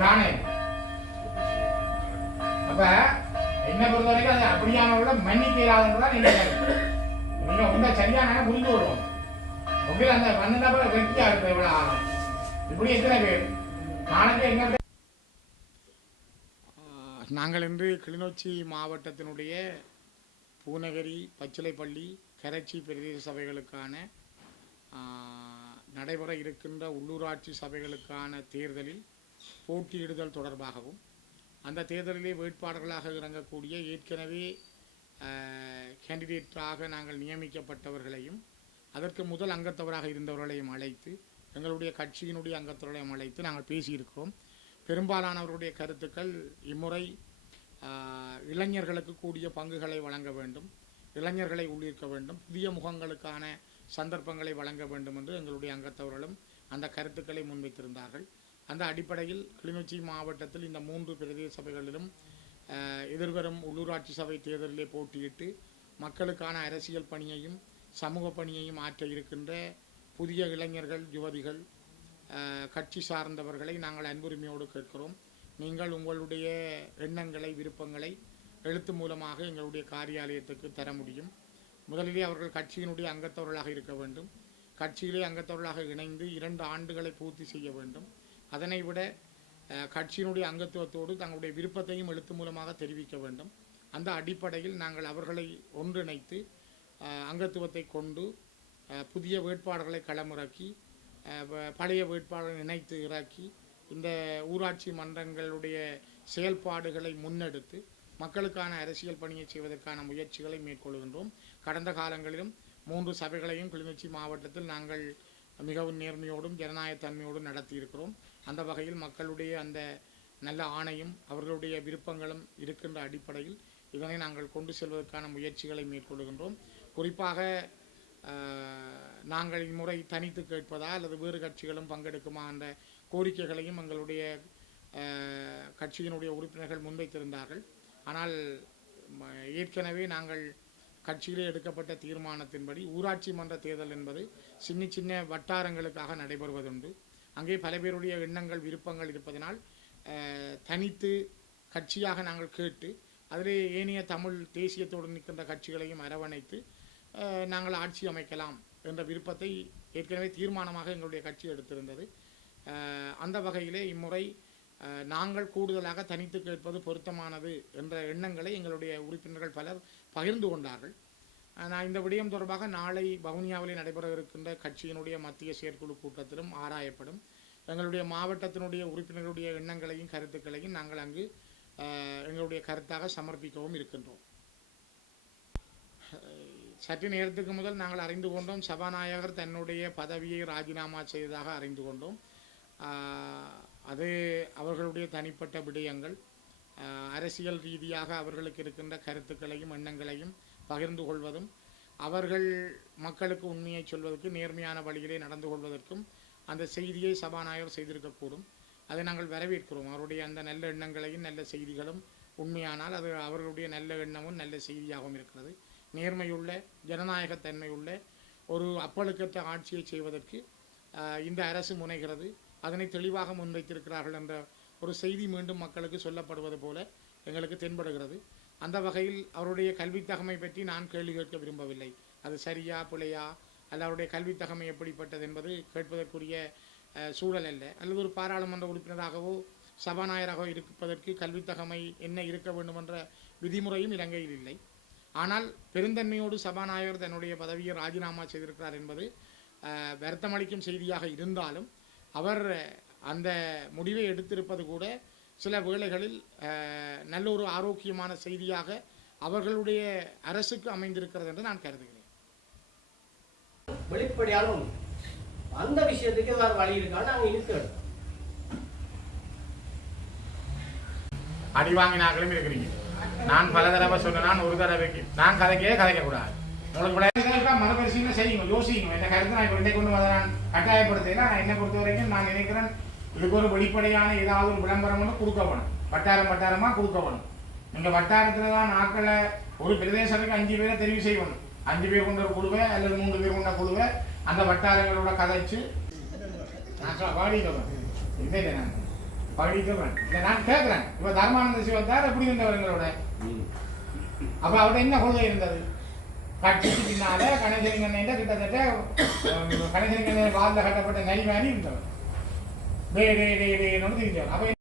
நான் அப்ப என்ன பொறுத்த வரைக்கும் அது அப்படியானவர்கள மன்னிக்க இல்லாதவங்களா நீங்க நீங்க உங்க சரியான புரிந்து விடுவோம் உங்களை அந்த மண்ணில் வெட்டியா இருப்ப இவ்வளவு ஆகும் இப்படி எத்தனை பேர்? நாளைக்கு எங்க நாங்கள் இன்று கிளிநொச்சி மாவட்டத்தினுடைய பூநகரி பச்சிலைப்பள்ளி கரைச்சி பிரதேச சபைகளுக்கான நடைபெற இருக்கின்ற உள்ளூராட்சி சபைகளுக்கான தேர்தலில் போட்டியிடுதல் தொடர்பாகவும் அந்த தேர்தலிலே வேட்பாளர்களாக இறங்கக்கூடிய ஏற்கனவே கேண்டிடேட்டாக நாங்கள் நியமிக்கப்பட்டவர்களையும் அதற்கு முதல் அங்கத்தவராக இருந்தவர்களையும் அழைத்து எங்களுடைய கட்சியினுடைய அங்கத்தவர்களையும் அழைத்து நாங்கள் பேசியிருக்கிறோம். பெரும்பாலானவருடைய கருத்துக்கள் இம்முறை ஆஹ், இளைஞர்களுக்கு கூடிய பங்குகளை வழங்க வேண்டும் இளைஞர்களை உள்ளிருக்க வேண்டும் புதிய முகங்களுக்கான சந்தர்ப்பங்களை வழங்க வேண்டும் என்று எங்களுடைய அங்கத்தவர்களும் அந்த கருத்துக்களை முன்வைத்திருந்தார்கள். அந்த அடிப்படையில் கிளிநொச்சி மாவட்டத்தில் இந்த மூன்று பிரதேச சபைகளிலும் எதிர்வரும் உள்ளூராட்சி சபை தேர்தலிலே போட்டியிட்டு மக்களுக்கான அரசியல் பணியையும் சமூக பணியையும் ஆற்ற இருக்கின்ற புதிய இளைஞர்கள் யுவதிகள் கட்சி சார்ந்தவர்களை நாங்கள் அன்புரிமையோடு கேட்கிறோம். நீங்கள் உங்களுடைய எண்ணங்களை விருப்பங்களை எழுத்து மூலமாக எங்களுடைய காரியாலயத்துக்கு தர முடியும். முதலிலே அவர்கள் கட்சியினுடைய அங்கத்தவர்களாக இருக்க வேண்டும். கட்சியிலே அங்கத்தவர்களாக இணைந்து இரண்டு ஆண்டுகளை பூர்த்தி செய்ய வேண்டும். அதனை விட கட்சியினுடைய அங்கத்துவத்தோடு தங்களுடைய விருப்பத்தையும் எழுத்து மூலமாக தெரிவிக்க வேண்டும். அந்த அடிப்படையில் நாங்கள் அவர்களை ஒன்றிணைத்து அங்கத்துவத்தை கொண்டு புதிய வேட்பாளர்களை களமிறக்கி பழைய வேட்பாளர்களை இணைத்து இறக்கி இந்த ஊராட்சி மன்றங்களுடைய செயல்பாடுகளை முன்னெடுத்து மக்களுக்கான அரசியல் பணியை செய்வதற்கான முயற்சிகளை மேற்கொள்கின்றோம். கடந்த காலங்களிலும் மூன்று சபைகளையும் கிளிநொச்சி மாவட்டத்தில் நாங்கள் மிகவும் நேர்மையோடும் ஜனநாயகத்தன்மையோடும் நடத்தியிருக்கிறோம். அந்த வகையில் மக்களுடைய அந்த நல்ல ஆணையும் அவர்களுடைய விருப்பங்களும் இருக்கின்ற அடிப்படையில் இதனை நாங்கள் கொண்டு செல்வதற்கான முயற்சிகளை மேற்கொள்கின்றோம். குறிப்பாக நாங்கள் இம்முறை தனித்து கேட்பதா அல்லது வேறு கட்சிகளும் பங்கெடுக்குமா என்ற கோரிக்கைகளையும் எங்களுடைய கட்சியினுடைய உறுப்பினர்கள் முன்வைத்திருந்தார்கள். ஆனால் ஏற்கனவே நாங்கள் கட்சியிலே எடுக்கப்பட்ட தீர்மானத்தின்படி ஊராட்சி மன்ற தேர்தல் என்பது சின்ன சின்ன வட்டாரங்களுக்காக நடைபெறுவதுண்டு. அங்கே பல பேருடைய எண்ணங்கள் விருப்பங்கள் இருப்பதனால் தனித்து கட்சியாக நாங்கள் கேட்டு அதிலே ஏனைய தமிழ் தேசியத்தோடு நிற்கின்ற கட்சிகளையும் அரவணைத்து நாங்கள் ஆட்சி அமைக்கலாம் என்ற விருப்பத்தை ஏற்கனவே தீர்மானமாக எங்களுடைய கட்சி எடுத்திருந்தது. அந்த வகையிலே இம்முறை நாங்கள் கூடுதலாக தனித்து கேட்பது பொருத்தமானது என்ற எண்ணங்களை எங்களுடைய உறுப்பினர்கள் பலர் பகிர்ந்து கொண்டார்கள். நான் இந்த விடயம் தொடர்பாக நாளை வவுனியாவிலே நடைபெற இருக்கின்ற கட்சியினுடைய மத்திய செயற்குழு கூட்டத்திலும் ஆராயப்படும். எங்களுடைய மாவட்டத்தினுடைய உறுப்பினர்களுடைய எண்ணங்களையும் கருத்துக்களையும் நாங்கள் அங்கு எங்களுடைய கருத்தாக சமர்ப்பிக்கவும் இருக்கின்றோம். சற்று நேரத்துக்கு முதல் நாங்கள் அறிந்து கொண்டோம் சபாநாயகர் தன்னுடைய பதவியை ராஜினாமா செய்ததாக அறிந்து கொண்டோம். அது அவர்களுடைய தனிப்பட்ட விடயங்கள் அரசியல் ரீதியாக அவர்களுக்கு இருக்கின்ற கருத்துக்களையும் எண்ணங்களையும் பகிர்ந்து கொள்வதும் அவர்கள் மக்களுக்கு உண்மையை சொல்வதற்கு நேர்மையான வழியிலே நடந்து கொள்வதற்கும் அந்த செய்தியை சபாநாயகர் செய்திருக்கக்கூடும். அதை நாங்கள் வரவேற்கிறோம். அவருடைய அந்த நல்ல எண்ணங்களையும் நல்ல செய்திகளும் உண்மையானால் அது அவர்களுடைய நல்ல எண்ணமும் நல்ல செய்தியாகவும் இருக்கிறது. நேர்மையுள்ள ஜனநாயகத்தன்மையுள்ள ஒரு அப்பழுக்கற்ற ஆட்சியை செய்வதற்கு இந்த அரசு முனைகிறது. அதனை தெளிவாக முன்வைத்திருக்கிறார்கள் என்ற ஒரு செய்தி மீண்டும் மக்களுக்கு சொல்லப்படுவது போல எங்களுக்கு தென்படுகிறது. அந்த வகையில் அவருடைய கல்வித்தகமை பற்றி நான் கேள்வி கேட்க விரும்பவில்லை. அது சரியா பிழையா? அல்ல அவருடைய கல்வித்தகமை எப்படிப்பட்டது என்பது கேட்பதற்குரிய சூழல் அல்ல. அல்லது ஒரு பாராளுமன்ற உறுப்பினராகவோ சபாநாயகராகவோ இருப்பதற்கு கல்வித்தகமை என்ன இருக்க வேண்டும் என்ற விதிமுறையும் இலங்கையில் இல்லை. ஆனால் பெருந்தன்மையோடு சபாநாயகர் தன்னுடைய பதவியை ராஜினாமா செய்திருக்கிறார் என்பது வருத்தமளிக்கும் செய்தியாக இருந்தாலும் அவர் அந்த முடிவை எடுத்திருப்பது கூட சில வேளைகளில் அஹ், நல்ல ஒரு ஆரோக்கியமான செய்தியாக அவர்களுடைய அரசுக்கு அமைந்திருக்கிறது என்று நான் கருதுகிறேன். வெளிப்படையான அந்த விஷயத்துக்கு வேற வழி இருக்கான்னு நாங்க இருக்கிறோம் அடி வாங்கினாக்களும் இருக்கிறீங்க. நான் பல தடவை சொன்னேன் ஒரு தடவைக்கு. நான் கதைக்கே கதைக்க கூடாது. மனப்பரிசீலனை செய்யுங்க யோசிக்கணும் என்ன கருத்து நான் இப்போ கொண்டு வந்த நான் கட்டாயப்படுத்தல நான் என்ன பொறுத்த வரைக்கும் நான் நினைக்கிறேன் இதுக்கு ஒரு வெளிப்படையான ஏதாவது ஒரு விளம்பரம் ஒன்று கொடுக்க வேணும். வட்டாரம் வட்டாரமாக கொடுக்க வேணும். நீங்க வட்டாரத்தில் தான் ஆக்களை ஒரு பிரதேசத்துக்கு அஞ்சு பேரை தெரிவு செய்யணும். அஞ்சு பேர் கொண்ட ஒரு குழுவை அல்லது மூன்று பேர் கொண்ட குழுவை அந்த வட்டாரங்களோட கதைச்சு நான் வாடிக்கிறேன் இல்லை நான் படிக்கிறேன் இல்லை நான் கேட்குறேன். இப்போ தர்மானந்த சிவத்தார் எப்படி இருந்தவர் எங்களோட அப்ப அவர்கிட்ட என்ன கொள்கை இருந்தது? கட்டிக்கு பின்னால கணேசலிங்கண்ண கிட்டத்தட்ட கணேசலிங்கண்ண வாழ்ந்த கட்டப்பட்ட நெய் மாதிரி இருந்தவர் டே டே டே டே தெரிஞ்சவர். அப்ப